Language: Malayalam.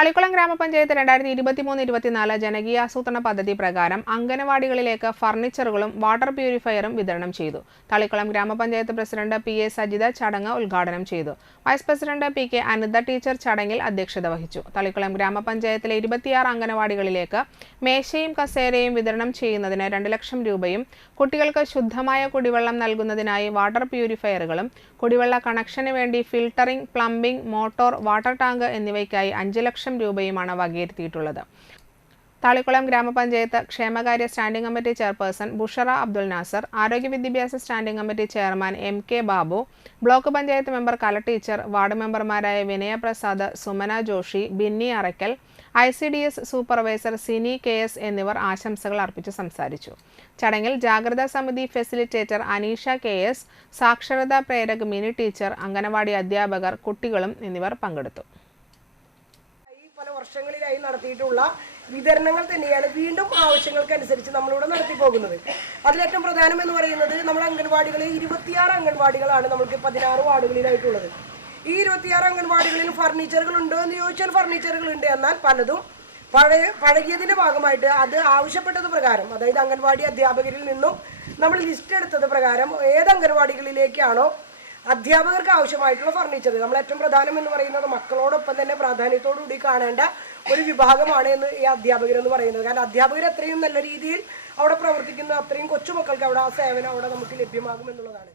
തളിക്കുളം ഗ്രാമപഞ്ചായത്ത് രണ്ടായിരത്തി ഇരുപത്തിമൂന്ന് ഇരുപത്തിനാല് ജനകീയാസൂത്രണ പദ്ധതി പ്രകാരം അംഗനവാടികളിലേക്ക് ഫർണിച്ചറുകളും വാട്ടർ പ്യൂരിഫയറും വിതരണം ചെയ്തു. തളിക്കുളം ഗ്രാമപഞ്ചായത്ത് പ്രസിഡന്റ് പി എ സജിത ചടങ്ങ് ഉദ്ഘാടനം ചെയ്തു. Vice president P K Anitha teacher ചടങ്ങിൽ അധ്യക്ഷത വഹിച്ചു. തളിക്കുളം ഗ്രാമപഞ്ചായത്തിലെ ഇരുപത്തിയാറ് അംഗനവാടികളിലേക്ക് മേശയും കസേരയും വിതരണം ചെയ്യുന്നതിന് രണ്ട് ലക്ഷം രൂപയും കുട്ടികൾക്ക് ശുദ്ധമായ കുടിവെള്ളം നൽകുന്നതിനായി വാട്ടർ പ്യൂരിഫയറുകളും കുടിവെള്ള കണക്ഷന് വേണ്ടി filtering plumbing motor water tank എന്നിവയ്ക്കായി അഞ്ച് ലക്ഷം രൂപയുമാണ് വകയിരുത്തിയിട്ടുള്ളത്. താളിക്കുളം ഗ്രാമപഞ്ചായത്ത് ക്ഷേമകാര്യ standing committee chairperson Bushara Abdul Nasar ആരോഗ്യ വിദ്യാഭ്യാസ standing committee chairman M K Babu block panchayat member Kala teacher ward മെമ്പർമാരായ Vinaya Prasad Sumana Joshi Binny Arakkal I C D S supervisor Sini K S എന്നിവർ ആശംസകൾ അർപ്പിച്ച് സംസാരിച്ചു. ചടങ്ങിൽ ജാഗ്രതാ സമിതി ഫെസിലിറ്റേറ്റർ അനീഷ കെ എസ് സാക്ഷരതാ പ്രേരക് മിനി ടീച്ചർ അംഗനവാടി അധ്യാപകർ കുട്ടികളും എന്നിവർ പങ്കെടുത്തു. വർഷങ്ങളിലായി നടത്തിയിട്ടുള്ള വിതരണങ്ങൾ തന്നെയാണ് വീണ്ടും ആവശ്യങ്ങൾക്കനുസരിച്ച് നമ്മളിവിടെ നടത്തി പോകുന്നത്. അതിലേറ്റവും പ്രധാനം എന്ന് പറയുന്നത് നമ്മുടെ അംഗൻവാടികളിൽ ഇരുപത്തിയാറ് അംഗൻവാടികളാണ് നമുക്ക് പതിനാറ് വാർഡുകളിലായിട്ടുള്ളത്. ഈ ഇരുപത്തിയാറ് അംഗൻവാടികളിൽ ഫർണിച്ചറുകൾ ഉണ്ടോ എന്ന് ചോദിച്ചാൽ ഫർണിച്ചറുകൾ ഉണ്ട് എന്നാൽ പലതും പഴയ പഴകിയതിന്റെ ഭാഗമായിട്ട് അത് ആവശ്യപ്പെട്ടത് പ്രകാരം അതായത് അംഗൻവാടി അധ്യാപകരിൽ നിന്നും നമ്മൾ ലിസ്റ്റ് എടുത്തത് പ്രകാരം ഏത് അംഗൻവാടികളിലേക്കാണോ അധ്യാപകർക്ക് ആവശ്യമായിട്ടുള്ള ഫർണിച്ചർ നമ്മൾ ഏറ്റവും പ്രധാനം എന്ന് പറയുന്നത് മക്കളോടൊപ്പം തന്നെ പ്രാധാന്യത്തോടുകൂടി കാണേണ്ട ഒരു വിഭാഗമാണ് എന്ന് ഈ അധ്യാപകർ എന്ന് പറയുന്നത്. കാരണം അധ്യാപകർ അത്രയും നല്ല രീതിയിൽ അവിടെ പ്രവർത്തിക്കുന്ന അത്രയും കൊച്ചുമക്കൾക്ക് അവിടെ ആ സേവനം അവിടെ നമുക്ക് ലഭ്യമാകും എന്നുള്ളതാണ്.